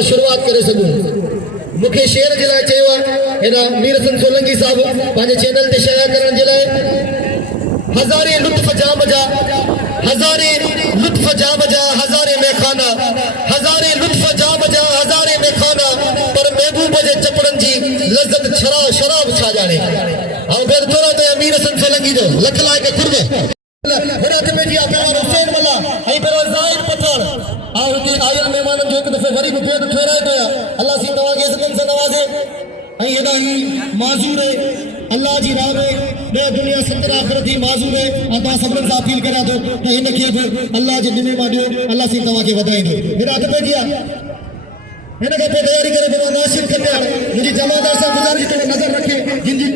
त शुरुआत करे सघूं। मूंखे शेर जे लाइ चयो आहे हेॾा मीर हसन सोलंकी साहब पंहिंजे चैनल ते शाया करण जे लाइ हज़ारे लुत्फ जा मजा हज़ारे लुत्फ जा मजा हज़ारे मेखाना हज़ारे लुत्फ जा मजा हज़ारे मेखाना पर महबूब जे चपड़न जी लज़्ज़त शराब छा जाने। ऐं बेर थोरो त मीर हसन सोलंकी जो लख लाए के खुर्द हुरत में जी आपन हुसैन मल्ला ऐं पहिरों ज़ाहिद पठान आ हुते आयल मेहमानन जो हिकु दफ़े वरी बि बेद ठहराए थो अल्लाह सी तव्हांखे इज़तन सां नवाज़े ऐं हेॾा ही माज़ूर अल्लाह जी राह में ॾह दुनिया 70 आख़िरत ही माज़ूर ऐं तव्हां सभिनीनि सां अपील करियां थो त हिन खे बि अल्लाह जे ॾिने मां ॾियो अल्लाह सी तव्हांखे वधाईंदो। हेॾा हथ पइजी आहे हिन खां पोइ तयारी करे पोइ नाशिद खटियार मुंहिंजी जमादार सां गुज़ारिश थो नज़र रखे जिन जी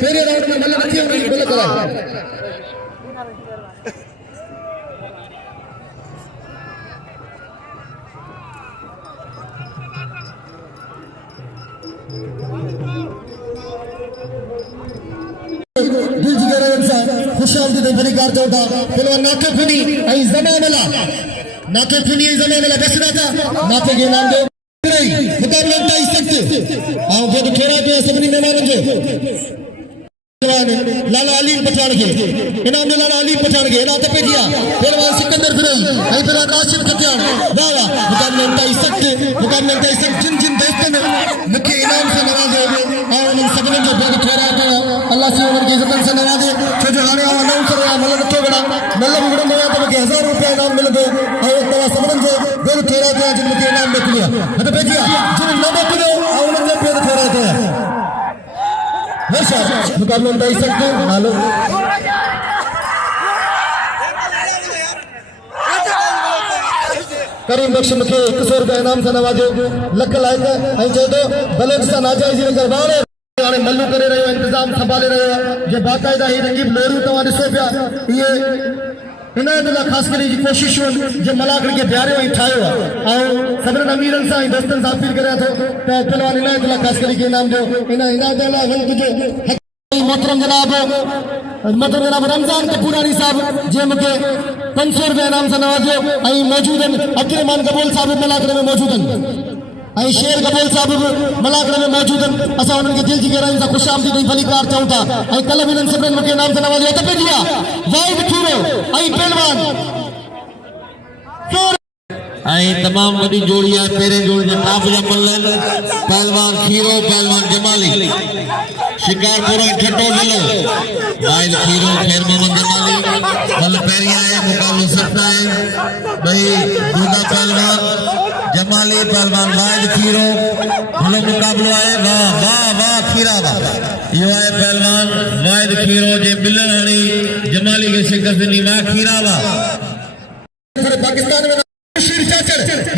पहिरें राउंड में मल नथी हुनजी गुल कराए। दिल जी गहराइयुनि सां ख़ुशामदीद भली कार चऊं था पहलवान नाके फुनी ऐं ज़मामला नाके फुनी ऐं ज़मामला बसरा था नाके के नाम दो मुक़ाबलो इंतहाई सख़्त ऐं बेद ठहराए पियो सभिनी महिमाननि जो लाला अली पठान के इनाम दे लाला अली पठान के हेॾा त पेजी आहे पहलवान सिकंदर फिरोज ऐं पहलवान नाशिद खटियान वाह वाह मुक़ाबलो इंतहाई सख़्त जिन जिन दोस्तनि मूंखे इनाम सां नवाज़ो ऐं उन्हनि सभिनीनि जो बेद ठहराए पियो अल्लाह सी उन्हनि खे इज़तन सां नवाज़े छो जो हाणे आउं अनाउंसर आहियां मल नथो विढ़ां मल बि विढ़ंदो आहियां त मूंखे 1000 रुपया इनाम मिलंदो ऐं तव्हां सभिनीनि जो बेद ठहराए पियो जिन मूंखे इनाम मोकिलियो आहे हथ पेजी आहे जिन न मोकिलियो ऐं उन्हनि जो बेद ठहराए पियो मुक़ाबलो इंतहाई सख़्त नालो करीम बख्श मूंखे 100 रुपया इनाम सां नवाज़ो लख लाइक ऐं चए थो भले सां नाजाइज़ी न कर वारे हाणे मल्लू करे रहियो इंतज़ाम संभाले रहियो जे बाक़ाइदा ही रकीब लोरू तव्हां ॾिसो पिया इहे इनायत लाइ ख़ासि करे जी कोशिशूं जे मलाकड़ खे बिहारियो ऐं ठाहियो आहे ऐं सभिनीनि अमीरनि सां ऐं दोस्तनि सां अपील करियां थो त पहलवान इनायत लाइ ख़ासि करे इनाम ॾियो इन इनायत लाइ वक़्त जो मोहतरम जनाब रमज़ान कपूरानी साहब जे मूंखे 500 रुपया इनाम सां नवाज़ियो ऐं मौजूद आहिनि अब्दुर्रहमान कबूल साहब मलाकड़ में मौजूद आहिनि ऐं शेर कबूल साहब बि मलाकड़ में मौजूद आहिनि असां उन्हनि खे दिल जी गहराइयुनि सां ख़ुशामदीद ऐं भली कार चऊं था ऐं कल्ह बि हिननि सभिनीनि मूंखे इनाम सां नवाज़ियो त पेजी आहे वाहिद खीरो ऐं पहलवान आई तमाम वडी जोड़ी है पेरे जोड़ी जो टॉप जमल पहलवान खीरो पहलवान जमाली शिकारपुर ठट्टो जिलो वाहिद खीरो खैर मोहम्मद जमाली बल पेरिया है मुकाबलो सख्त है भाई दूसरा पहलवान जमाली पहलवान वाहिद खीरो भलो मुकाबलो है वाह वाह वाह खीरा वाह यो है पहलवान वाहिद खीरो जे मिलन हणी जमाली के शिकस्त दी वाह खीरा वाह पाकिस्तान में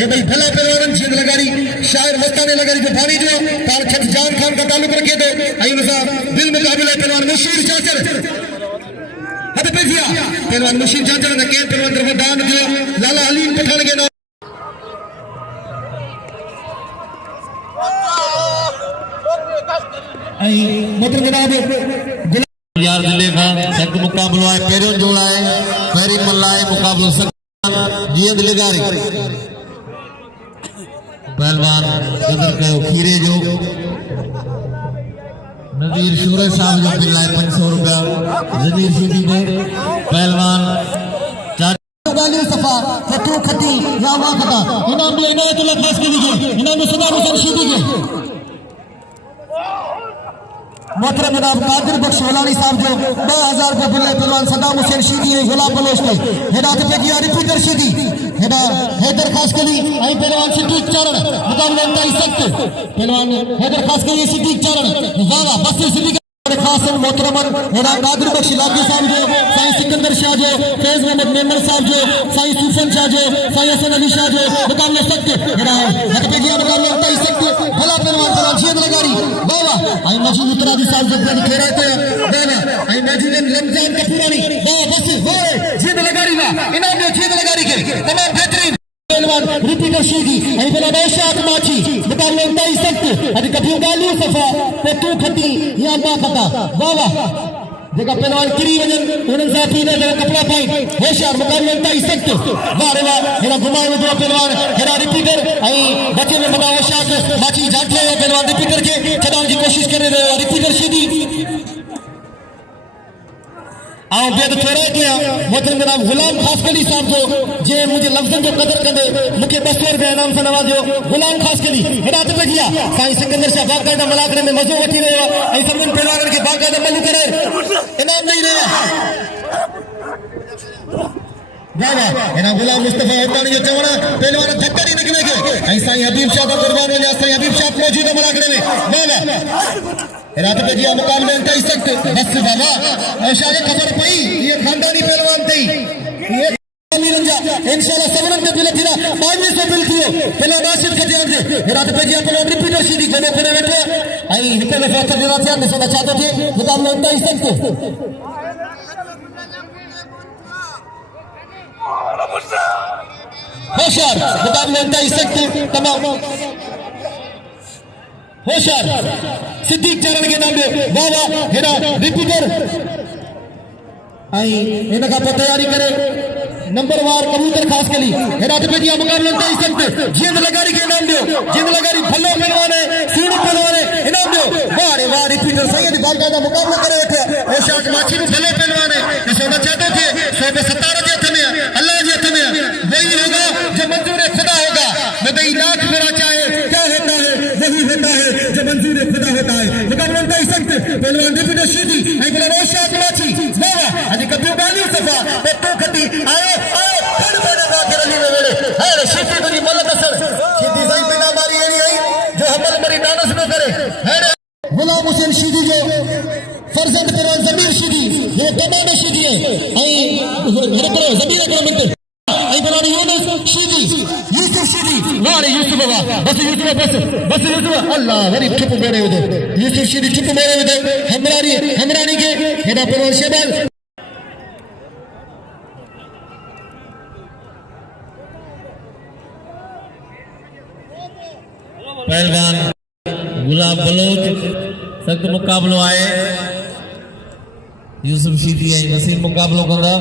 ये भाई भला पहलवान जीत लगारी शायर मस्ताने लगारी जो भारी जो तार छत जान खान का ताल्लुक रखे थे अयून साहब दिल मुकाबला पहलवान मुशीर चाचर हद पे जिया पहलवान मुशीर चाचर ने के पहलवान रमदान जो लाला अली पठान के नाम आई मतलब जनाब यार जिले का एक मुकाबलो है पेरियों जोड़ा है फेरी मल्ला है मुकाबलो जियंद लगारी पहलवान कदर कयो खीरे जो नज़ीर शूरे साहब जो मिला है 500 रुपया जमीर सीधी को पहलवान गाली सफा फतू खती या वा खता इनाम में इनायतुल्लाह खास के लिए इनाम में सदा हुसैन सीधी के मोहतरम जनाब कादिर बख्श होलानी साहब जो 2000 रुपया बिल पहलवान सदाम हुसैन शीदी हिला बलोच के हेडा ते पेजी रिपीटर शीदी हेडा हैदर खास के लिए आई पहलवान सिद्दीक चरण मुकाबला इंतहाई सख्त पहलवान हैदर खास के लिए सिद्दीक चरण वाह वाह बस सिद्दीक खास मोहतरम हेडा कादिर बख्श लागी साहब जो साईं सिकंदर शाह जो फैज मोहम्मद मेमन साहब जो साईं सुफन शाह जो साईं हसन अली शाह जो मुकाबला सख्त हेडा हद पेजी मुकाबला इंतहाई सख्त भला पहलवान जीत लगारी वाह वाह आई मजीद उतरादी साहब जो खेराते हैं देना आई मजीद रमजान कपूरानी वाह बस वाह जीत लगारी वाह इनाम में जीत लगारी के तमाम बेहतरीन पहलवान रिपीटर शीदी आई बला बेशात माची मुकाबला इंतहाई सख्त अभी कभी गाली सफा पे तू खती या बा खता वाह वाह जेका पहलवान किरी वजन उन्हनि सां पीने जो कपड़ा पाइन होशियार मुकाबले ताई सख्त वाह रे वाह हेरा घुमाए वेठो पहलवान हेरा रिपीटर ऐं बचे में बड़ा होशियार माची जाटले पहलवान रिपीटर के छॾाइण जी कोशिश करे रहियो रिपीटर सीधी आओ बेद थोड़ा किया मोहतरम जनाब गुलाम खासकली साहब जो जे मुझे लफ्ज़न जो कदर कंदे मुखे 200 रुपया इनाम सां नवाज़ियो गुलाम खासकली हिदायत पे किया साईं सिकंदर शाह बाकायदा मुलाक़रे में मज़ो वठी रहियो ऐं सभिनी पहलवाननि खे बाकायदा मल्लू करे इनाम ॾेई रहिया वाह वाह हिन गुलाम मुस्तफ़ा हुतानी जो चवण पहलवान धक्का ॾी निकिरे खे ऐं साईं हबीब शाह का कुर्बान वञा साईं हबीब शाह मौजूद है मुलाक़रे में वाह वाह रात पे जिया मुकाबले अंत सख्त बस बाबा ऐशा के खबर पई ये खानदानी पहलवान थी ये मिलंजा इंशाल्लाह सबरन ते बिल थिरा 2200 बिल थियो पहला नासिर के ध्यान से रात पे जिया पहलवान रिपीटर सीधी कोने कोने बैठो आई हिते में फैसला देना था निशाना चाहते थे मुकाबले अंत सख्त होशियार मुकाबले अंत सख्त तमाम होशियार सिद्दीक चरण के नाम दे वाह वाह हेरा रिपीटर आई इनका पर तैयारी करे नंबरवार कबूतर खास कली हेरा ते दिया मुकाबला तय सकते जिंद लगारी के नाम दो जिंद लगारी भल्लो पहलवान है सीढ़ी पहलवान है इनाम दो वाह रे वाह रिपीटर सैयद बाकायदा मुकाबला करे बैठे होशियार माछी में भल्लो पहलवान है जिसे ना चाहते थे 117 के हथ में अल्लाह के हथ में वही होगा जो मंजूर खुदा होगा मैं लाख मेरा चाहे क्या होता है वही होता है जो मंजूर खुदा होता है मुकाबला तय सकते पहलवान रिपीटर सीधी आई बोला होशियार माछी वाह वाह अजी कभी गाली सफा तो खटी आए आए फिर मैंने बात रली में मेरे है सीधी बड़ी मलक असर सीधी सही बिना मारी एड़ी आई जो हमल मरी डानस न करे है गुलाम हुसैन सीधी जो फरजंद पहलवान जमीर सीधी ये कमाने सीधी है आई हरपरो जमीर को मिनट आई पहलवान यूनुस सीधी यूसुफ सीधी वाह रे यूसुफ बाबा बस यूसुफ अल्लाह वरी चुप मेरे उदे यूसुफ सीधी चुप मेरे उदे हमरानी के हेदा पहलवान शेबाल पहलवान गुलाब बलोच सख्त मुकाबलो आए यूसुफ शीदी ऐं वसीम मुकाबलो कंदा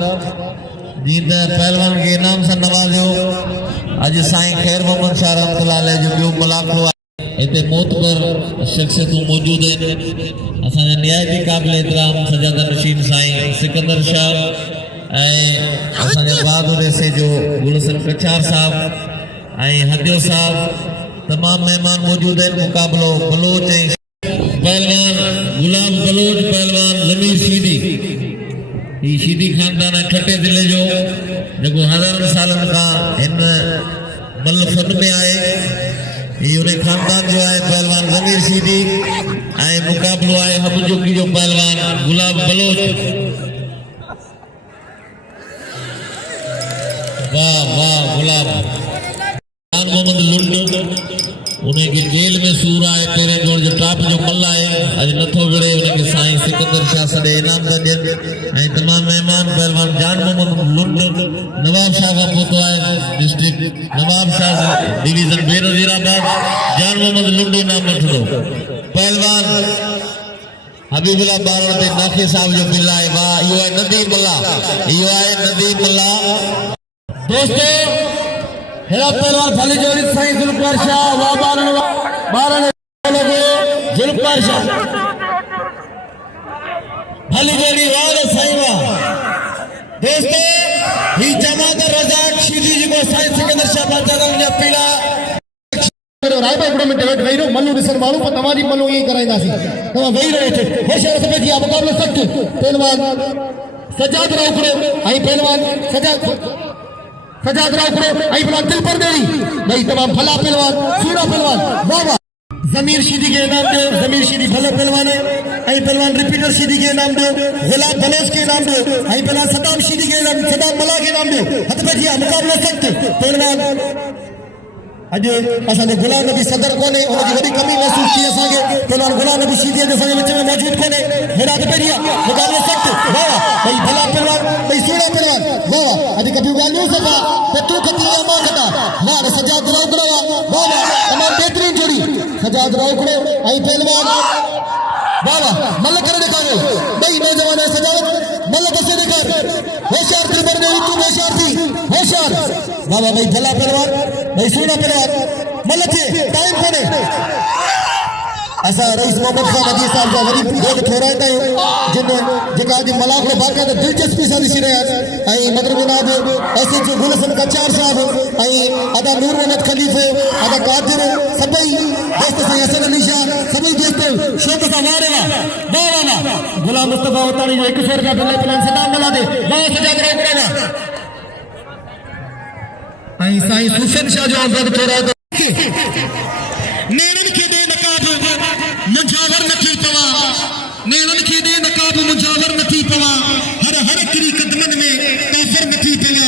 जीअं त पहलवान खे इनाम सां नवाज़ियो अॼु साईं ख़ैर मोहम्मद शाह रहमतुल्लाह अलैह जो ॿियो मुलाक़ो आहे हिते मोतबर शख़्सियतूं मौजूद आहिनि असांजा निहायती क़ाबिल एतिराम सजादा नशीन साईं सिकंदर शाह ऐं असांजा बहादुर ऐसे जो गुलशन कछार साहब ऐं हदियो साहब तमाम मेहमान मौजूद हैं मुकाबलो बलोच पहलवान गुलाम बलोच पहलवान जमीर सीधी ये सीधी खानदान है ठटे जिले जो जो हजारों सालन का इन मल फन में आए ये उन्हें खानदान जो है पहलवान जमीर सीधी आए मुकाबलो आए हबजुकी जो पहलवान गुलाम बलोच वाह वाह गुलाम मोहम्मद लुंड उन्हें के जेल में सूर आए तेरे जोड़ जो टाप जो मल्ला है आज नथो विड़े उन्हें के साईं सिकंदर शाह सदे इनाम दा ॾियनि ऐं तमाम मेहमान पहलवान जान मोहम्मद लुंड नवाब शाह का पोतो आए डिस्ट्रिक्ट नवाब शाह डिवीजन बेनज़ीराबाद जान मोहम्मद लुंड इनाम वठंदो पहलवान हबीबुल्लाह बारण ते नाखे साहब जो बिल आहे वाह इहो आहे नदीम मल्ला दोस्तों हेरा पहलवान भली जोड़ी साईं जुल्फकार शाह वाह बारण लोगो जुल्फकार शाह भली जोड़ी वाह साईं वाह दोस्तों ही जमात रजाक सीधी जी को साईं सिकंदर शाह बादशाह ने पीला रायबा गुड़ में वेट वही मल्लू दिसन मालूम पर तमाजी मल्लू ये कराइंदासी तमा वही रहे थे होशियार से दिया मुकाबला सख्त पहलवान सजाद राउकड़ो आई पहलवान सजाद राउकड़ो आई पहलवान दिल पर देरी भाई तमाम भला पहलवान सूरा पहलवान वाह वाह जमीर सीधी के नाम दो जमीर सीधी भला पहलवान है आई पहलवान रिपीटर सीधी के नाम दो गुलाब बलोच के नाम दो आई पहलवान सदाम सीधी के नाम सदाम मला के नाम दो हथ पे दिया मुकाबला सख्त पहलवान अज असांजे गुलाम नबी सदर कोने उनकी वही कमी महसूस थी असांखे पहलवान गुलाम नबी सीधी जे असांजे विच में मौजूद कोने हेड़ा ते पेरिया मुकाबलो सख्त वाह भाई भला पहलवान भाई सूरा पहलवान वाह अज कभी गालियों सफा ते तू खती मां खता वाह सजाद राउकड़ो वाह तमाम बेहतरीन जोड़ी सजाद राउकड़ो आई पहलवान वाह मल करे दिखाओ भाई नौजवान सजाद होशियार बाबा भाई भला पहलवान भाई सुना पहलवान मतलब टाइम कोने ऐसा रईस मोहम्मद खान हजी साहब का वरी गोद ठोराइंदा जिन जेका अॼु मलाक लो बाक़ायदा दिलचस्पी सां ॾिसी रहिया आहिनि ऐं मदर जनाब एस एच गुलशन कचार साहब ऐं अदा नूर मोहम्मद खलीफ़ो अदा कादिर सभई दोस्त साईं हसन अली शाह सभई दोस्त शौक़ सां वाह रे वाह गुलाम मुस्तफ़ा वताणी जो 100 रुपया बिल प्लान सदा मला दे वाह सजा करो ऐं साईं सुशन शाह जो गोद ठोराइंदो नेणन खे दे नकाब मुंझावर नथी पवा नेणन खे दे नकाब मुंझावर नथी पवा हर हर किरी कदमन में काफर नथी पवा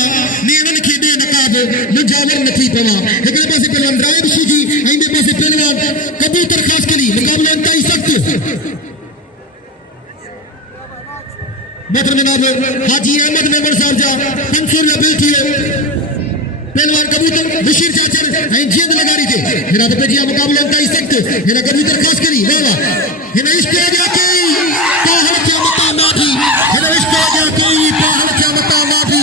नेणन खे दे नकाब मुंझावर नथी पवा हिकड़े पासे पहलवान रायब शी ऐं ॿिए पासे पहलवान कबूतर ख़ास करी मुक़ाबलो इंतहाई सख़्त मतलब जनाब हाजी अहमद मेमन साहब जा 500 रुपया बिल थी पहलवान कबूतर बशीर चाचर ऐं जींद लगारी के हिना तो पेजिया मुकाबला इंतहाई सख्त हिना कबूतर खास करी वाह हिना इश्क आ गया के पहल क्या मता माफी हिना इश्क आ गया के पहल क्या मता माफी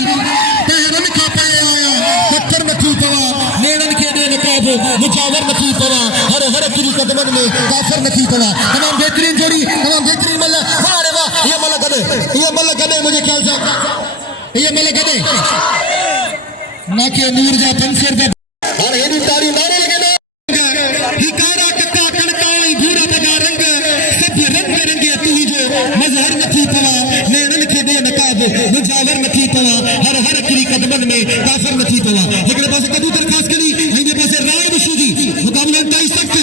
पहरन का पाए आया पत्थर नथी पवा नेणन के दे नकाब मुजावर नथी पवा हर हर किरी कदमन में काफर नथी पवा तमाम बेहतरीन जोड़ी तमाम बेहतरीन मल्ला वाह रे वाह ये मल्ला गदे मुझे ख्याल से ये मल्ला गदे ना के नूर जा 500 रुपया और हेडी तारी मारे लगे ना हिकारा कक्का कणकाई भूरा पगा रंग सब रंग रंगे तू ही जो मजहर नथी पवा नेणन खे दे नकाब मुजावर नथी पवा हर हर किरी कदमन में काफर नथी पवा हिकड़े पासे कबूतर खास करी ऐं ॿिए पासे रायब शूजी मुकाबलो इंतहाई सख्त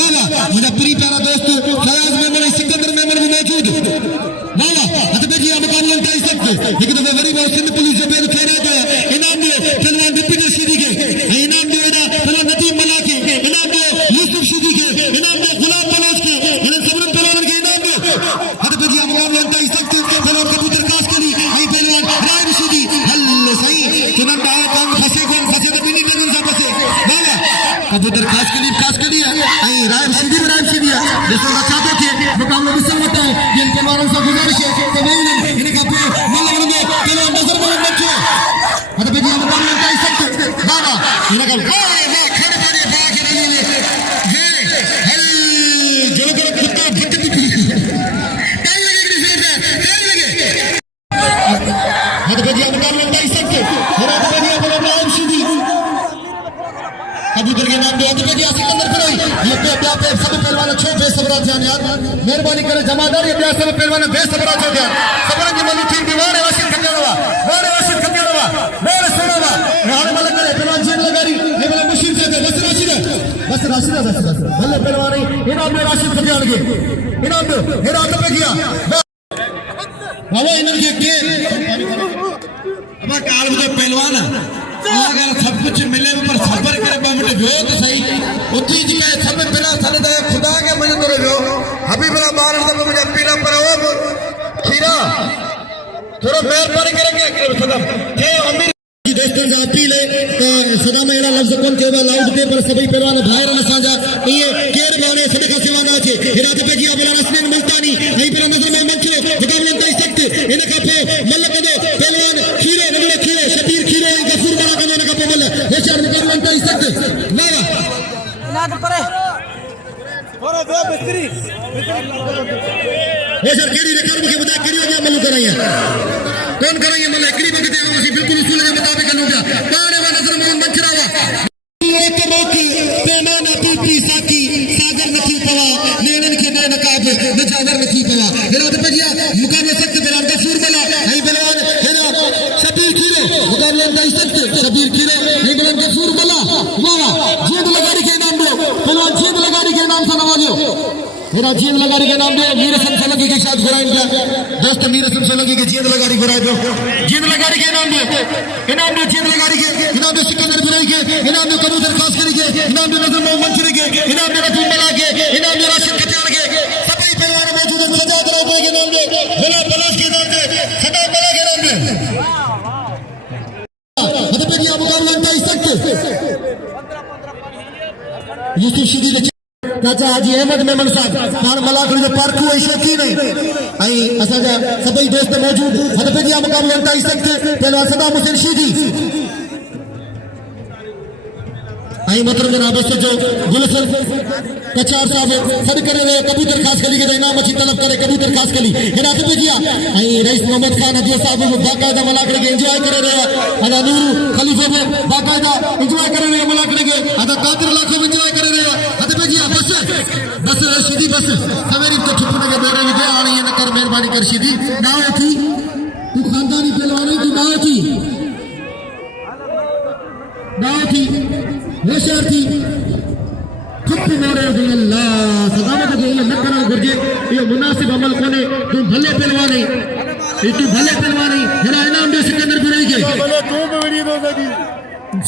वाह मुंहिंजा प्री प्यारा दोस्त फयाज मेमन ऐं सिकंदर मेमन भी मौजूद वाह हथ पे जिया मुकाबलो इंतहाई सख्त हिकु दफ़ो वरी वो सिंध पुलिस जो पेर खेरा जो इनाम जो पहलवान विपिन शीदी के इनाम जो एडा पहलवान नदीम मला के इनाम जो यूसुफ शीदी के इनाम जो गुलाम बलोच के इन सबरन पहलवान के इनाम जो हद पे जिया मुकाबला इंतहाई सख्त पहलवान कबूतर खास करी ऐं पहलवान रायब शीदी हल्लो सही चुनन बाया काम फसे तो बिनी नजर सा फसे वाह कबूतर खास करी ऐं रायब शीदी जिसको चाहते थे मुकाबला विसल होता है जिन पहलवानों से गुजारिश है तो वे इनका पहलवान नजर में बच्चे हद पे जिया मुकाबला इंतहाई सख्त वाह इनका खड़े मारे बाग रही है हल जोकर कुत्ता बट टाइम लगे हद पे जिया मुकाबला इंतहाई सख्त हद पे जिया रायब शीदी कबूतर के नाम हद पे जिया सिकंदर फिरोई ये पे सब पहलवान छो बेसबरा थे यार मेहरबानी करे जमादार ये सब पहलवान बेसबरा थे यार सबरन जी मनी ठीक दीवार वासिन खटियावा मेरे सुनावा हाने वाला करे पहलवान जीत लगारी ये वाला मुशीर से बस राशिदा भले पहलवान इनाम में राशिद खटियान के इनाम दो हेरा तो पे गया बाबा इनन के अब काल में पहलवान अगर सब कुछ मिले पर सबर करे बाबा जो तो सही उठी जी का सब बिना थले दे खुदा के मजे तो जो हबीबुल्लाह बार सब मुझे पीना पर हो खीरा थोड़ा मेहरबानी करेंगे सदम ये अमीर की दोस्तों से अपील है सदा में एड़ा लफ्ज कोन केवा लाउड पे पर सभी पहलवान भाईर न साजा ये केर बाने सदका सेवा ना छे हिरात पे जिया बोला रसमीन मुल्तानी नहीं पर नजर में मंचो मुकाबला इंतहाई सख्त इनका पे मल्लक दे पहलवान खीरे नगले खीरे शबीर खीरे गफूर बड़ा कने इनका पे मल्ल ये चार मुकाबला इंतहाई सख्त वाह ना परे और दो बिस्तरी ये सर केड़ी रिकॉर्ड के बता केड़ी हो गया मल्लू कराइए कौन कराइए मल्ल एकरी बगते हम उसी बिल्कुल उसूल के मुताबिक लूंगा पाने वाला नजर में मंचरावा एक मोकी पैमाना पीपी साकी सागर नथी पवा नेणन के दे नकाब मुजावर नथी पवा हिरात पे जिया मुकाबला सख्त पहलवान गफूर मला ऐं पहलवान हिरा शबीर खीरे मुकाबला इंतहाई सख्त शबीर खीरे ऐं पहलवान गफूर मला वाह जींद लगारी के नाम दो पहलवान जींद लगारी के नाम से नवाजो मेरा जींद लगारी के नाम दे मीर हसन सोलंकी के साथ घुराइन दिया दोस्त मीर हसन सोलंकी के जींद लगारी घुराए दो जींद लगारी के नाम दे जींद लगारी के इनाम दे सिकंदर फिरोई के इनाम दे कबूतर खास करी के इनाम दे नजर मोहम्मद मंसूरी के इनाम दे रफीक मला के इनाम दे राशिद खटियान के सभी पहलवान मौजूद हैं सजा कराते के नाम दे भला बलोच के नाम दे सदा बला के नाम दे हद पे दिया मुकाबला इंतहाई सख्त यूसुफ शीदी चाचा हाजी अहमद मेमन साहब पान मलाखड़ी जो पार्कू है शौकीन है आई असाजा सभी दोस्त मौजूद हद पे दिया मुकाबला इंतहाई सख्त पहलवान सदाम हुसैन शीदी आई मतलब जनाब से जो गुलशन कचार साहब सद करे रहे कबूतर खास कली के इनाम अच्छी तलब करे कबूतर खास कली हिरात पे किया आई रईस मोहम्मद खान हदिया साहब बाकायदा मलाकड़े के एंजॉय करे रहे अदा नूर खलीफे में बाकायदा एंजॉय करे रहे मलाकड़े के अदा कादिर लाखों में एंजॉय करे रहे अदा पे किया बस सीधी बस सवेरी तो ठुकने के बेरे विजय आनी है न कर मेहरबानी कर सीधी ना थी तू खानदानी पहलवानी की ना थी होशियार थी खुद मारे अल्लाह सदामत के ये न करो गुरजे ये मुनासिब अमल कोने तू भले पहलवानी हेरा इनाम दे सिकंदर गुरई के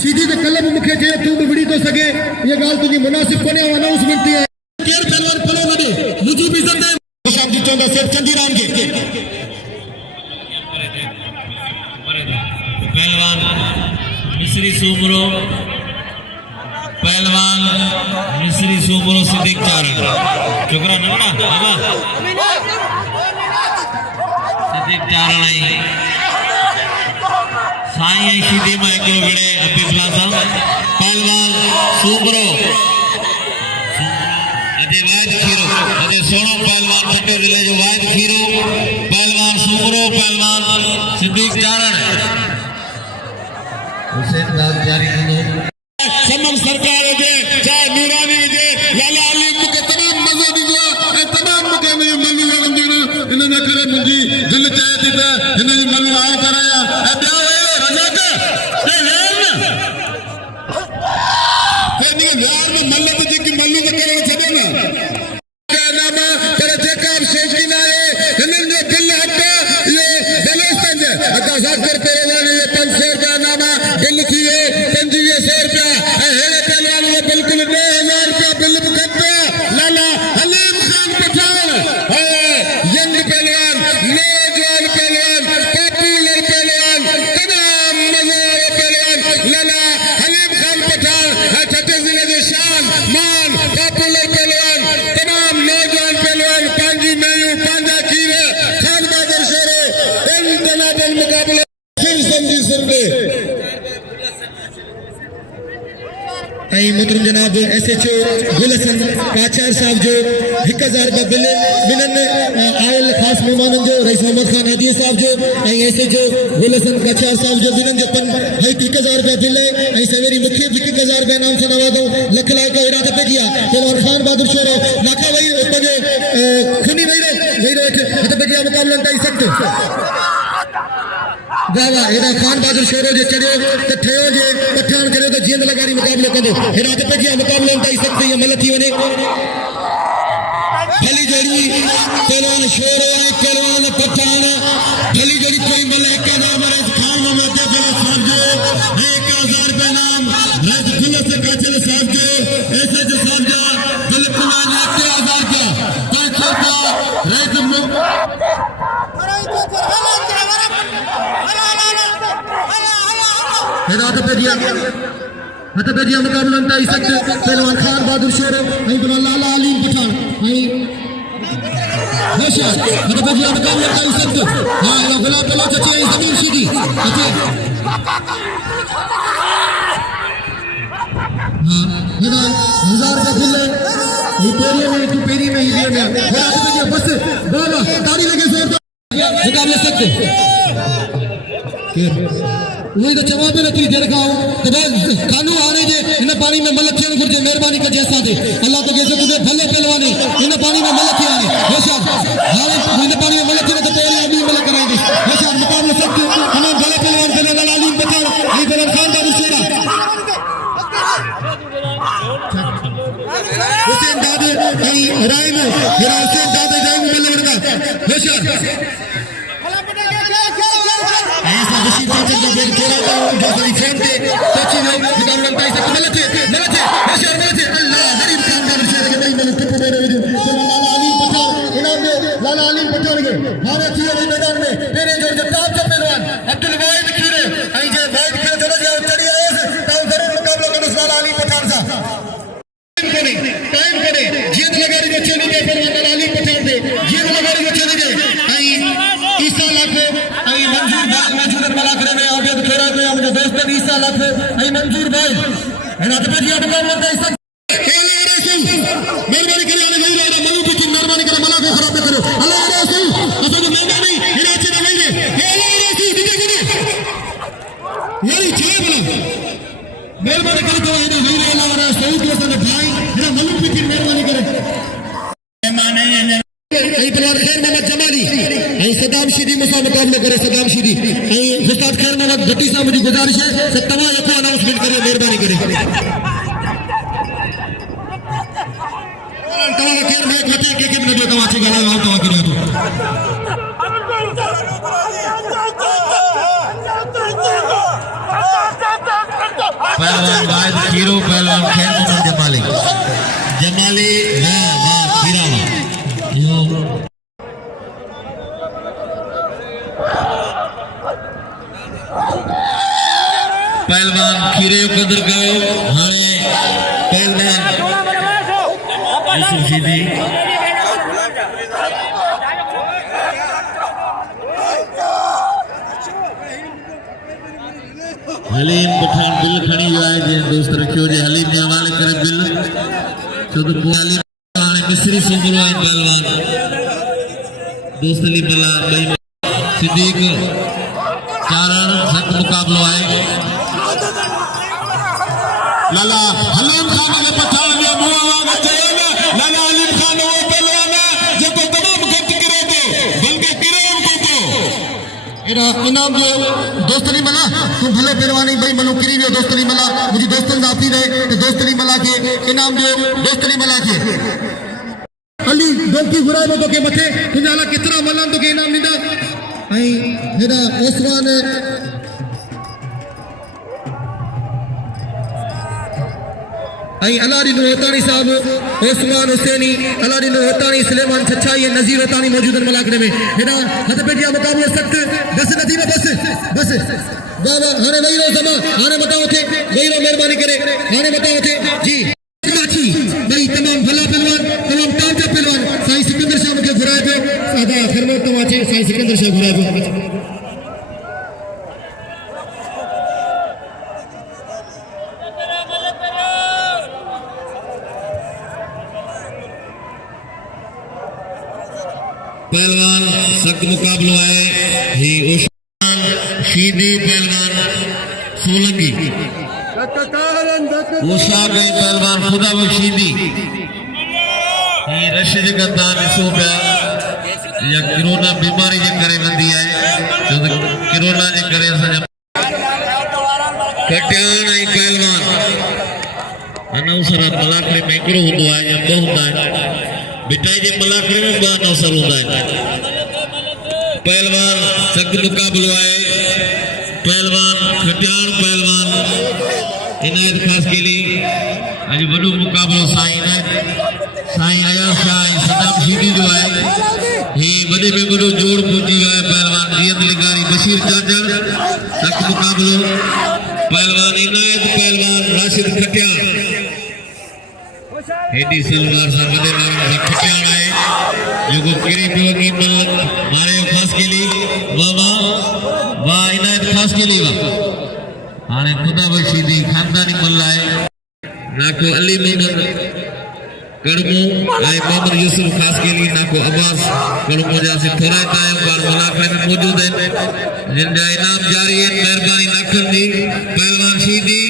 सीधी ते कलम मुखे जे तू भी विड़ी तो सके ये गाल तुजी मुनासिब कोने अनाउंसमेंट थी है केर पहलवान पलो वडे मुझी भी इज्जत दे शाम जी चौंदा सेठ चंदीराम के पहलवान मिस्री सुमरो पहलवान मिस्री सुमरो सिद्दीक चारण छोकरा नंगड़ा बाबा सिद्दीक चारण आई साई आई सीधी में एकलो विड़े अभी प्लाजा पहलवान सुमरो अजय वायद खीरो अजय सोनो पहलवान छठे जिले जो वायद खीरो पहलवान सुमरो पहलवान सिद्दीक चारण हुसैन दाद जारी करो समम सरकार जे चाहे नूरानी जे लाला अली मुके तमाम मजे दीजो ए तमाम मुके में मल्लू वंदना इन्ने करे मुंजी दिल चाहे थी त इन्ने मल्लू आओ कराया ए ब्याह रजा के ते लेन के नी यार में मल्लत जी की मल्लू के करे छबे ना के नामा पर जेकार शौकीन आए इन्ने जो दिल हटा ये बलोचन जे अदा साकर तेरे वाले ये 500 का नामा दिल थी ये 500 रुपया हेले पहलवान ने बिल्कुल 2000 रुपया बिल बुकता लाला हलीम खान पठान यंग पहलवान नौजवान पहलवान पॉपुलर पहलवान तमाम मजेदार पहलवान लाला हलीम खान पठान छठे जिले के शान मान पॉपुलर पहलवान तमाम नौजवान पहलवान पांजी मेयू पांजा खीरे खान बहादुर शेरो इन तनादल मुकाबले फिर समझी सिरदे आई मोहतरम जनाब SHO गुलशन काचार साहब जो 1000 का बिल मिलन आयल खास मेहमान जो रईस मोहम्मद खान हदिया साहब जो आई SHO गुलशन काचार साहब जो बिलन जो 1000 का बिल आई सवेरी मुख्य 1000 का नाम से नवाजो लख लाख का इरादा पे किया पहलवान खान बहादुर शेरो लाखा भाई पगे खुनी वहीरो हद पे किया मुकाबला ताई सकते वाह हेरा खान बहादुर शेरो जे चढ़ियो त ठयो जे पठान करे तो जींद लगारी मुकाबलो कंदो हेरा ते पे मुकाबलो ताई सकते ये मल थी वने भली जड़ी पहलवान शेरो पहलवान पठान भली जड़ी कोई मल एक नाम रज खान मोहम्मद जला साहब जो 1000 रुपए नाम रज गुल से काचल साहब जो ऐसे जो साहब जो दिल कुमान 1000 का 500 का रज हिदायत पे दिया मुकाबला ताई सकते पहलवान खान बहादुर शेरो आई बना लाला अलीम पठान आई होशियार हद पे दिया मुकाबला ताई सकते हां ये गुलाब पलो चचे जमीन सीधी चचे हां हिदा 1000 का बिल ये पेरी में ही दिया मैं हिदायत पे दिया बस बाबा ताड़ी लगे जोर मुकाबला सकते वही तो जवाब न थी जरगाओ तो कानू आने जे इन पानी में मल थियन गुरजे मेहरबानी का जैसा दे अल्लाह तो कैसे तुझे भले पहलवानी इन पानी में मल थिया ने होशियार हां इन पानी में मल थिया तो पहले अभी मल कराएंगे होशियार मुकाबला सकते हमें भले पहलवान बने लालीम बता ये बलर खान का रुसेरा हुसैन दादे आई रायनो हुसैन दादे जाए मिल लड़का होशियार ऐसा बशीर चाचा का बेट खेला था जो सही फ्रेंड थे सच्ची में मुकाबला ताई सकते मिलते होशियार मिलते अल्लाह हरीम खान का रुसेरा के नहीं मिले टिप्पू मेरे चलो लाला अली पठान इनाम में लाला अली पठान के हारे थी मैदान में तेरे जो टॉप का पहलवान अब्दुल वाहिद खीरे आई जे वाहिद खीरे चलो जाओ चढ़ी आए तो जरूर मुकाबला करो लाला अली पठान सा टाइम करे जीत लगारी जो चली गई पहलवान लाला अली पठान दे जीत लगारी जो चली गई आई ईसा लाखो आई मंजूर बाग मौजूद मलाकरे में आगे खेरा में मुझे दोस्त ईसा लाखो आई मंजूर भाई रात पे दिया दुकान में ऐसा मेहरबानी करे आने गई रहा मनु पे की मेहरबानी करे मला को खराब करो अल्लाह रसूल असो जो मेहमान नहीं इने अच्छे ना नहीं अल्लाह रसूल दीजिए दीजिए यानी चले बोला मेहरबानी करे तो इने गई रहा अल्लाह रसूल के साथ भाई इने मनु पे की मेहरबानी करे मेहमान नहीं है आई पहलवान खैर मोहम्मद जमाली आई सदाम शीदी मुसा मुकाबला करे सदाम शीदी आई उस्ताद खैर मोहम्मद भट्टी साहब मुझे गुजारिश है कि तमाम को अनाउंसमेंट करिए मेहरबानी करे तमाम खैर मैं कहते के नबी तमाचे गला आओ तमा करियो तो पहलवान वाहिद खीरो पहलवान खैर मोहम्मद जमाली जमाली वाह वाह खीरा यो पहलवान खीरे कदर कयो हाणे पहलवान यूसुफ सीधी हलीम पठान बिल खणी वियो आहे जे दोस्त रखियो जे हलीम जे हवाले करे बिल छो त पोइ हलीम हाणे मिस्री सुंदरो आहे पहलवान दोस्त अली मला ॿई सिद्दीक चारण सख्त मुकाबलो आहे लाला हलीम खान के पठान में मुआ आवाज चयो ना लाला हलीम खान वो पहलवान जेको तमाम घट करे तो बल्कि किरेम को तो एरा इनाम जो दोस्त अली मला तू भले पहलवानी भाई मनु किरी वियो दोस्त अली मला मुझी दोस्तन दा थी रहे तो दोस्त अली मला के इनाम जो दोस्त अली मला के अली डोंकी घुराए तो के मथे तुझे अला कितना मलन तो के इनाम नींदा आई हेरा ओसमान आई अलादीन होतानी साहब ओस्मान हुसैनी अलादीन होतानी सुलेमान छछाई नजीर होतानी मौजूद मलाकड़े में हेना हथ पेटिया मुकाबलो सख्त बस नदीम बस बस बाबा हाने वही रो समा हाने बताओ थे वही रो मेहरबानी करे हाने बताओ थे जी काची भाई तमाम भला पहलवान तमाम ताजा पहलवान साईं सिकंदर शाह के घुराए पे सादा खरमत तमाचे साईं सिकंदर शाह घुराए पे पहलवान सख्त मुकाबलो है ही उस्मान शीदी पहलवान सोलंकी उषा गई पहलवान खुदा बख्शीदी ही रशिद गद्दान ॾिसो पिया या कोरोना बीमारी जे करे वंदी आहे छो त कोरोना जे करे असांजा कटियान ऐं पहलवान अनाउंसर मलाकड़े में हिकिड़ो हूंदो आहे या ॿ हूंदा आहिनि बिटाई जे मलाकड़े में ॿ अनाउंसर हूंदा आहिनि पहलवान सख्त मुकाबलो आहे पहलवान खटियान पहलवान इनायत खास के लिए आज वडो मुकाबलो साईं आया शाह सदाम शीदी जो है हे वडे में वडो जोड़ पहुंची है पहलवान रियत लिगारी बशीर चाचर सख्त मुकाबलो पहलवान इनायत पहलवान राशिद खटियान हेडी सलवार सा वडे माण्हुनि सां खटियान आहे जेको किरी पियो की मल मारे खास के लिए वाह इनायत खास के लिए वाह हाने खुदा बख्शीदी खानदानी मल्ला है नाको अली मोहम्मद कड़मो आई मोहम्मद यूसुफ खास के लिए नाको अब्बास कड़मो जैसे थोड़ा टाइम बार मुलाकात में मौजूद है जिनका इनाम जारी है मेहरबानी ना करनी पहलवान शीदी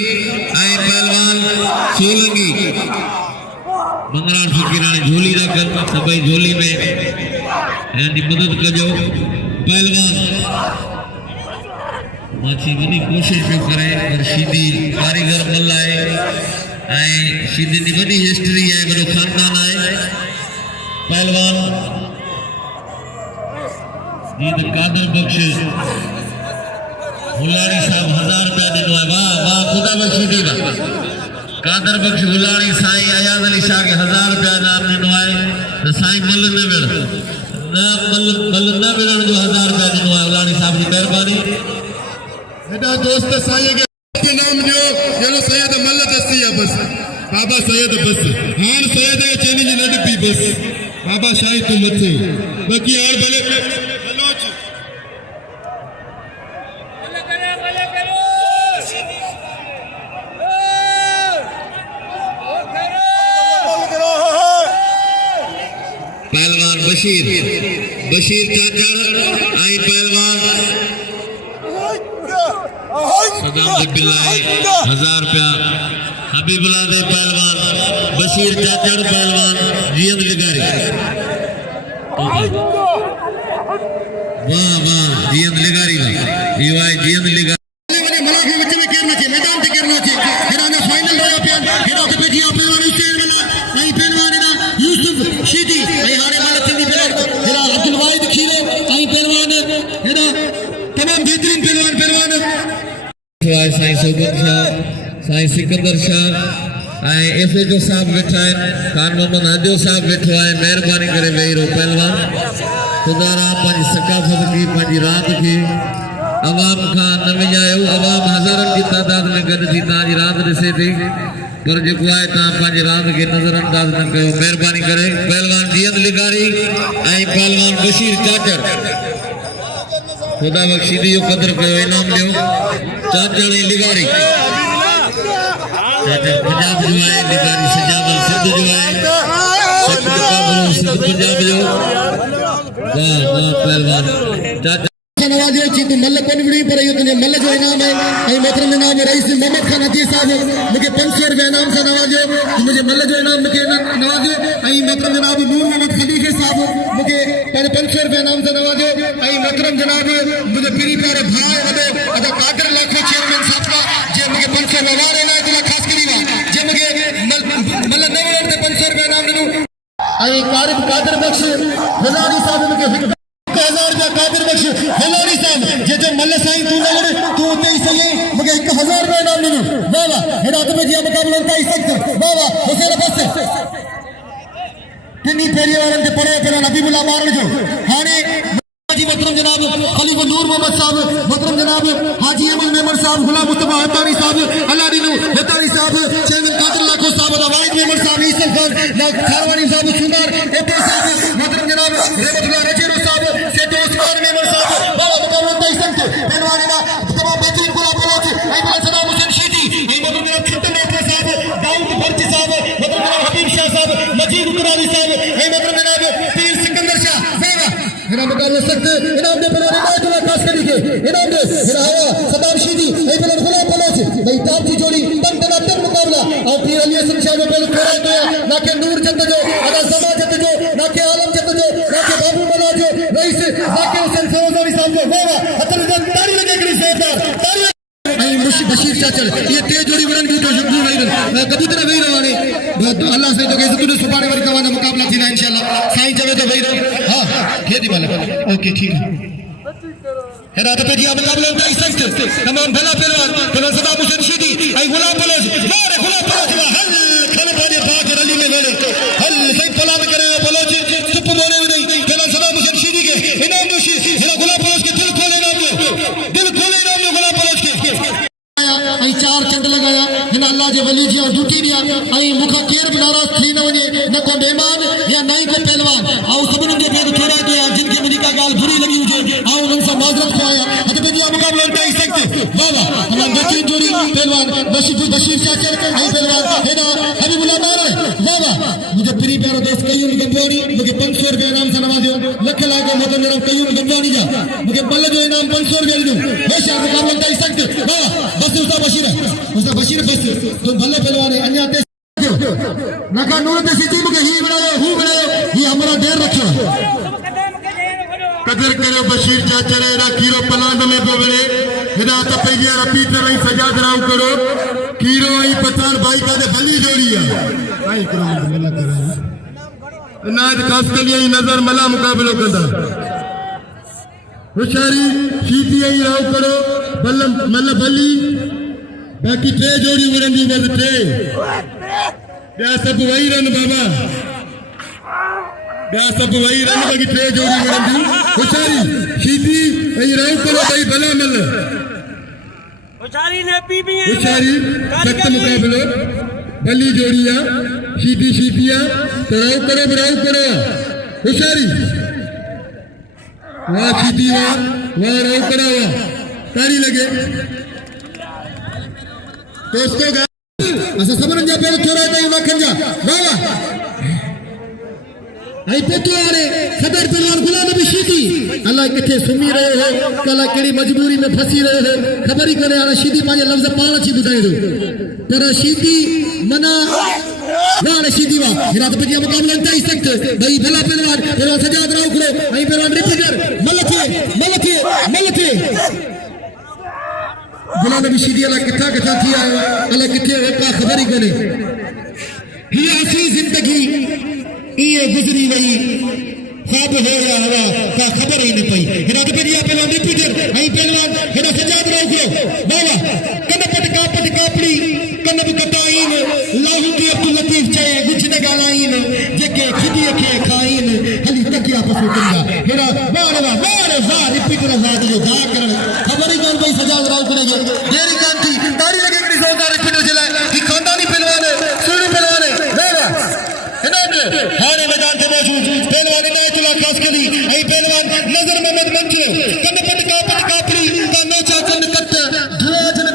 आई पहलवान सोलंकी मंगरान फकीरानी झोली ना कर सभी झोली में यानी मदद कजो पहलवान माची वही कोशिश पियो करे पर शीदी कारीगर मल्ला है ऐं शीदी की वही हिस्ट्री है वॾो खानदान है पहलवान जी त कादर बख्श हुलाणी साहब 1000 रुपया दिनो है वाह वाह खुदा बख्शीदी वाह कादर बख्श हुलाणी साईं अयाज अली शाह के 1000 रुपया इनाम दिनो है तो साईं मल न मिल न मिलण जो 1000 रुपया दिनो है हुलाणी साहब की मेहरबानी बेटा दोस्त साईं के नाम जो जनो सैयद मल दस्ती है बस बाबा सैयद बस हान सैयद के चैलेंज न दी बस बाबा शाही तू मथे बाकी यार भले बलोच पहलवान बशीर चाचड़ आई पहलवान सदाम बिल्लाह 1000 रुपया हबीबुल्लाह दे पहलवान बशीर चाचड़ पहलवान जियद लिगारी वाह वाह जियद लिगारी युवा जियद लिगारी मैदान से करना चाहिए हिराना फाइनल होया पे हिरा तो पे जिया पहलवान हुसैन वाला नहीं पहलवान ना यूसुफ शीदी आई हारे वाला चंदी पहलवान हिरा अब्दुल वाहिद खीरो आई पहलवान हिरा तमाम बेहतरीन पहलवान साईं सोबत शाह साईं सिकंदर शाह ऐं एफएजो साहब वेठा आहिनि खान मोहम्मद हदियो साहब वेठो आहे महिरबानी करे वेही रहो पहलवान ख़ुदा रा पंहिंजी सकाफ़त खे पंहिंजी रात खे अवाम खां न विञायो अवाम हज़ारनि जी तादाद में गॾु थी तव्हांजी रात ॾिसे थी पर जेको आहे तव्हां पंहिंजी रात खे नज़रअंदाज़ न कयो महिरबानी करे पहलवान जियद लिगारी ऐं पहलवान बशीर चाचड़ ख़ुदा बख़्शीदी जो क़दुरु कयो इनाम ॾियो चाचड़ ऐं लिगारी चाचड़ पंजाब जो आहे लिगारी सजावल सिंध जो आहे सिंध पंजाब जो वाह वाह पहलवान चाचड़ नवाजे थी तू मल्ल कोन विड़ी पर इहो तुंहिंजे मल्ल जो इनाम है ऐं मोहतरम जनाब रईस मोहम्मद खान अती साहब मूंखे 500 रुपया इनाम सां नवाजो मुंहिंजे मल्ल जो इनाम मूंखे नवाजो ऐं मोहतरम जनाब नूर मोहम्मद खलीफे साहब मूंखे 500 रुपया इनाम सां नवाजो ऐं मोहतरम जनाब मुंहिंजे पीरी प्यारे भाउ वॾो अदा कादर लाखो चेयरमैन साहब का जे मूंखे 500 व्यवहार इनायत लाइ ख़ासि करी हुआ जे मूंखे मल्ल 9 वोट ते 500 रुपया इनाम ॾिनो ऐं कादर बख्श हज़ारी साहब मूंखे 1000 रुपया कादिर बख्श हलारी साहब जे जो मल्ल साईं तू न लड़ तू उते ही सही मूंखे 1000 रुपया इनाम ॾिनो वाह वाह हेॾा अध में जीअं मुक़ाबलो ताईं सख़्त वाह वाह हुसैन बस टिनी फेरीअ वारनि ते पढ़ो पहिरियों हबीबुल्लाह ॿारनि जो हाणे हाजी मोहतरम जनाब खलीफ़ा नूर मोहम्मद साहब मोहतरम जनाब हाजी अहमद मेमन साहब गुलाम मुस्तफा हतानी साहब अल्लाह दीनू हतानी साहब चेयरमैन कादिर लाखो साहब दा वाहिद मेमन साहब ईसफ खान ना खारवानी साहब सुंदर एपी साहब मोहतरम जनाब रहमतुल्लाह रजीरो साहब सेठो उस्मान मेमन साहब बाबा मुकाबला ताई संत पहलवान ना तमाम बेहतरीन गुलाम बलोच ऐं बाबा सदाम हुसैन शीदी ऐं मोहतरम जनाब खिंटन नेत्र साहब दाऊद भर्ती साहब मोहतरम जनाब हबीब शाह साहब मजीद उतरानी साहब ऐं मोहतरम जनाब पीर सिकंदर शाह वाह मेरा मुकाबला सख्त इनाम दे पहलवान इनायतुल्लाह खास करी के इनाम दे मेरा हवा सदाम शीदी ऐं पहलवान गुलाम बलोच भाई टाप की जोड़ी तन मुकाबला और पीर अली हसन शाह जो पहले थोड़ा तो ना के नूर जत जो अदा समा जत जो ना के आलम जत जो ना के बाबू मना जो रईस जाकिर हुसैन फौजानी साहब जो वाह वाह हथन जन तारी लगे करी जोरदार तारी ऐं बशीर चाचड़ ये ते जोड़ी वरन की जो शुरू वही कबूतर वही रवाने अल्लाह से जो के इज्जत ने सुभाणे वरी तवाना मुकाबला थीना इंशाल्लाह साईं चवे तो वही रहो हां ये दी मालिक ओके ठीक है हेरा तो पे जी मुकाबला ताई सख्त तमाम भला पहलवान सदाम हुसैन शीदी ऐं गुलाम बलोच मारे गुलाम बलोच हल खल बाने पाक रली में वेले हल सही पलान करे बलोच चुप बोले नहीं पहला सदाम हुसैन शीदी के इनाम दोषी हेरा गुलाम बलोच के दिल खोले इनाम दो गुलाम बलोच के ऐं 4 चंड लगाया हिन अल्लाह जे वली जी ड्यूटी दिया ऐं मूंखां केर बि नाराज़ थी न वञे न को महिमान या न ई को पहलवान ऐं सभिनीनि जे भेद थोरा कया जिन खे मुंहिंजी का ॻाल्हि बुरी लॻी हुजे ऐं उन्हनि सां माज़रत कयो आहियां हथ में दिया मुक़ाबलो ताईं सख़्त वाह वाह तमामु बहितरीन जोड़ी पहलवान बशीर चाचड़ ऐं पहलवान हेॾा हबीबुल्लाह ॿारनि वाह वाह मुंहिंजो प्री प्यारो दोस्त कयूं गंगवानी मूंखे 500 रुपया इनाम सां नवाज़ियो लख लाख मोहतरम जनाब कयूं गंगवानी जा मूंखे पल जो इनाम 500 रुपया ॾिनो बेशक मुक़ाबलो ताईं सख़्त वाह बस उस्ताद बशीर बस तुम भले पहलवान है अन्या ते नका नूर ते सिटी मूंखे ही बनायो हू बनायो ही हमरा देर रखियो कदर करो बशीर चाचड़ एड़ा खीरो पलांड में पियो विड़े हेॾा त पंहिंजे रपीत रही सजा दराव करो खीरो ऐं पठान भाई का भली जोड़ी है भाई इनायत खास कली ऐं नज़र मला मुक़ाबिलो कंदा होशियारी शीदी ऐं राव करो मल भली बाकी 3 जोड़ी विढ़ंदी बस 3 ॿिया सभु वही रहनि बाबा ॿिया सभु वही रहनि बाक़ी 3 जोड़ी विढ़ंदी होशियारी शीदी ऐं राव करो भाई भला मल होशियारी सख़्त मुक़ाबिलो भली जोड़ी आहे शीदी आहे त राव करो होशियारी वाह शीदी वाह राव करो वाह तारी लगे दोस्तों असां सभिनीनि जा पहिरियों थोरा ताईं लखनि जा वाह वाह आई पोतवाड़े सदर पहलवान गुलाम नबी शीदी अल्लाह किथे सुमी रहे हो कला केड़ी मजबूरी में फंसी रहे हो खबर ही करे हाणे शीदी पांजे लफ्ज पाण अची ॿुधाए दो पर शीदी मना वाणे शीदी वा हिरा तो बजिया मुकाबला इंतहाई सख्त भाई भला पहलवान सजाद राव खड़ो आई पहलवान रिपीटर मलथे गुलाम नबी शीदी अल्लाह किथा थी आयो अल्लाह किथे का खबर ही करे ही असली जिंदगी ये गुजरी वही ख्वाब हो रहा हवा का खबर ही नहीं पई हिना तो बजिया पहलवान रिपीटर आई पहलवान हिना सजाद राव खड़ो बाबा कन पट कापड़ी कन कटाईन लाहू की अब्दुल लतीफ चाहे कुछ न गालाईन जेके खिदी के खाईन हली तकिया पसो कंदा हिना मारे जा रिपीटर जा जो गा करन खबर ही कोन पई सजाद राव करेगे देरी कान थी तारी लगे कड़ी सोदा रिपीटर चला कि खानदानी पहलवान है सुनी पहलवान है बाबा हारे मैदान से मौजूद पहलवान इनायतुल्लाह कासकली आई पहलवान नजर मोहम्मद मंजू कन पट कापड़ी का नोचा कन कट धुआ जन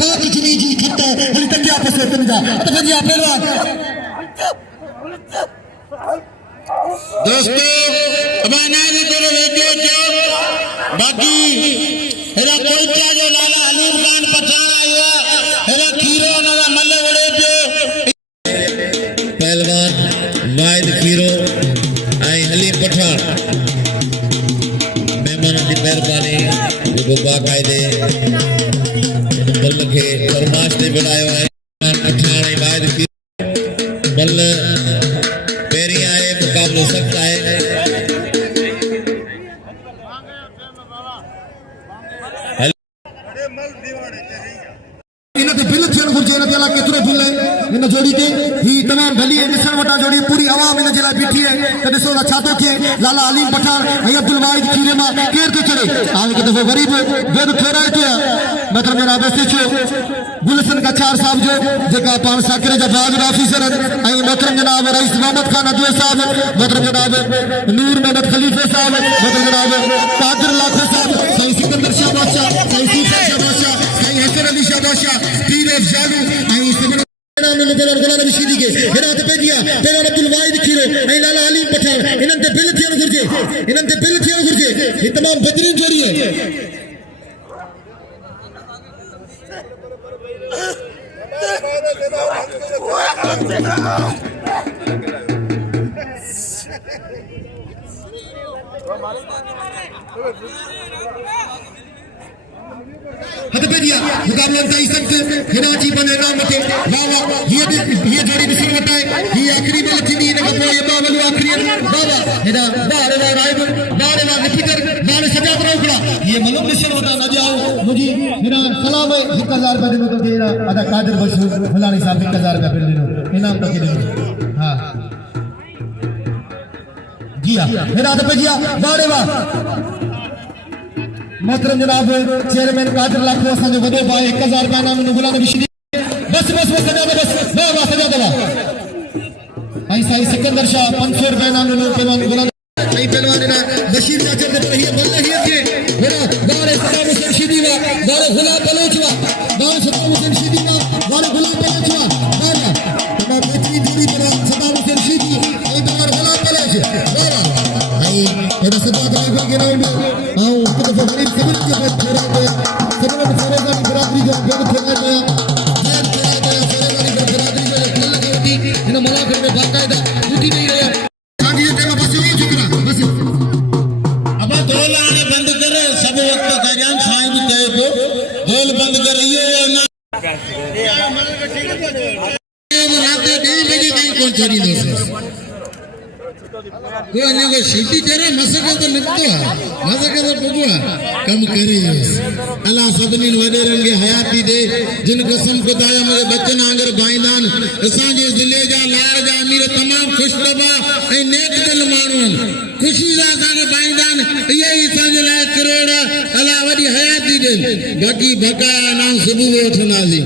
खाक जनी जी खट्टा हली तकिया पसे तंजा तो भजिया पहलवान दोस्तों अबाना जी करो वीडियो जो बाकी हेरा कोई क्या जो लाला हलीम खान पठान आया हेरा खीरो नवा मल्ले उड़े जो पहलवान वाहिद खीरो आई हलीम पठान मेहमान की मेहरबानी जो बाकायदे बल के फरमाश ने बनायो है पठान आई वाहिद खीरो बल पेरी आए मुकाबलो सख्त आए इन ते बिल थियण घुर्जे इन ते अला केतिरो बिल इन जोड़ी ते ही तमाम भली ॾिसण वटा जोड़ी पूरी आवाम इन जे लाइ बीठी है त ॾिसो त छा थो थिए लाला हलीम पठान ऐं अब्दुल वाहिद खीरे मां केर थो चढ़े हाणे हिकु दफ़ो वरी बि बेद फेराए थो मतलब मेरा बेस्ती छो गुलशन कचार साहब जो जेका पाण साकरे जा बाग ऑफिसर ऐं मोहतरम जनाब रईस मोहम्मद खान अदवे साहब मोहतरम जनाब नूर मोहम्मद खलीफे साहब मोहतरम जनाब कादिर लाखो साहब सही सिकंदर शाह बादशाह सही सीफा शाह बादशाह सही हसन अली शाह बादशाह पीर एफ जालू ऐं सभिनी नाम ने पहलवान गुलाम नबी शीदी के हिरात पेजिया पहलवान अब्दुल वाहिद खीरो ऐं लाला हलीम पठान इन्हनि ते बिल थियण घुर्जे ही तमाम बहितरीन जोड़ी है हद पे दिया मुकाबला इंतहाई सख्त हिराची बने नाम मथे बाबा ये जोड़ी दिसण वटा है ये आखिरी बल थी इन का ये बाबा आखिरी बाबा हेदा बारे बार आए रिपीटर बारे सजाद राव खड़ा ये मलूम दिसण वटा न जाओ मुजी मेरा सलाम है 1000 रुपए दिनो तो देना अदा कादिर बशूर फलानी साहब 1000 रुपए बिल दिनो इनाम तो दिनो हां जी हां हिरात पे जिया बारे वाह मोहतरम जनाब चेयरमैन कादिर लाखो असांजो वॾो भाई 1000 रुपया नाम गुलाम नबी शीदी बस सजा दे बस वाह सजा दे ऐं साईं सिकंदर शाह 500 रुपया नाम पहलवान गुलाम ऐं पहलवान ना बशीर चाचर दे पर ये बल्ले ही के हेरा बारे सदाम हुसैन शीदी वा बारे गुलाम बलोच वा बारे सदाम हुसैन शीदी वा बारे गुलाम बलोच वा बारे तमाम बेहतरीन जोड़ी पर सदाम हुसैन शीदी ऐं बारे गुलाम बलोच बारे ऐं हेरा सदाम राइफल के राउंड आओ तो गरीब कबीर के बाद फेरा गया सबने फेरा की बराबरी का बेद फेरा गया जेल फेरा गया फेरा की बराबरी जो कल लगी होती इन मलाकर में बाकायदा टूटी नहीं रहा सांगी ये tema बस यही झुकना बस अब ढोल आने बंद करे सब वक्त करियान साईं भी कहे तो ढोल बंद कर ये ना ये रात 1:30 बजे कहीं कौन चोरी दोस्त को अन्य को सीटी तेरे मसके तो लिखतो है मसके तो पगुआ कम करे अल्लाह सबनी वडे रंगे हयाती दे जिन कसम खुदाया मुझे बच्चन आंगर भाईदान असा जे दिले जा लार जा अमीर तमाम खुशतबा ए नेक दिल मानवन खुशी जा के भाईदान ये असा जे लाए करोड़ अल्लाह वडी हयाती दे बाकी बकाया ना सुबह उठनाली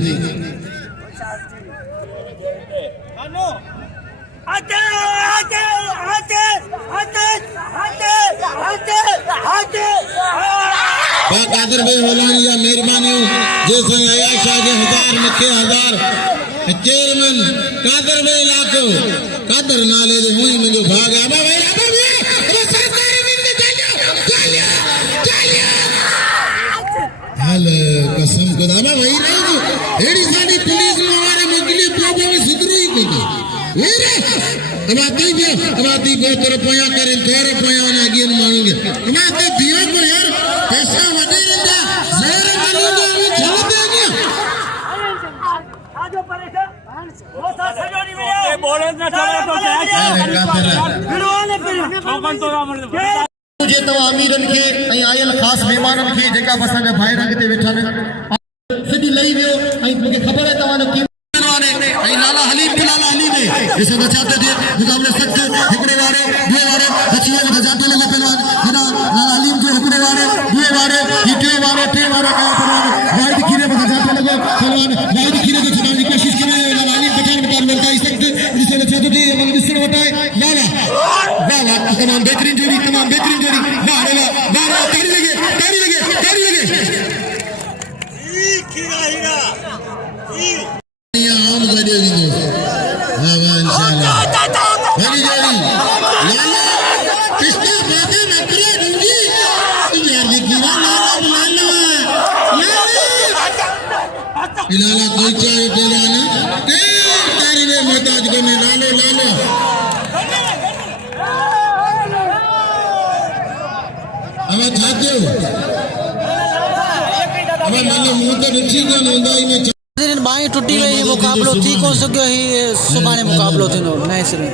कादिर भाई होलानी या मेहरबानी जैसे आया शाह के 1000 मक्के 1000 चेयरमैन कादर में लाको कादर नाले दे हुई में जो भाग आबा भाई आबा भी अब सरकारी में चालिया हाल कसम खुदा आबा भाई नहीं एड़ी साडी पुलिस में हमारे मुगली प्रॉब्लम सुधरू ही कोई वेरे अब आती को तरफ पया करें तोरे पया ना गिन मांगे हम आते दियो को यार पैसा वडे रहता जहर मनु को हम छोड़ देंगे आजो परेशान वो था सजोनी में बोले ना चलो तो क्या भिड़वाने फिर कौन तो मुझे तो अमीरन के ऐं आयल ख़ास मेहमानन के जेका असांजा भाइर अॻिते वेठा आहिनि सिधी लही वियो ऐं मूंखे ख़बर आहे तव्हांजो कीअं ऐं लाला हलीम ने ॾिसो त छा थो थिए मुक़ाबले सख़्त हिकिड़े वारे ॿिए वारे अची वियो त जाते लॻो पहलवान हेॾा लाला हलीम जो हिकिड़े वारे ॿिए वारे ही टे वारे कया पहलवान वाहिद खीरे में जाते लॻो पहलवान वाहिद खीरे खे छॾण जी कोशिशि करे लाला हलीम बचाइण मुक़ाबले वर्ताई सख़्त ॾिसो त छा थो थिए मतलब ॾिसण वटाए लाला वाह तमाम बेहतरीन जोड़ी वाह रे वाह ताड़ी लगे खीरा हीरा आम गडे दी वाह इंशाल्लाह बड़ी जोड़ी लाला किसने बातें न करे दूंगी यार खीरा लाला लाला कोई चाहे पहलवान तारी रे मोहताज को में लालो अब जाते हो अब मैंने मुंह तो रुचि का नोंदा ही में बाई टुटी वही मुकाबलो थी कोन सघियो ही सुभाणे मुकाबलो थींदो नए सिरे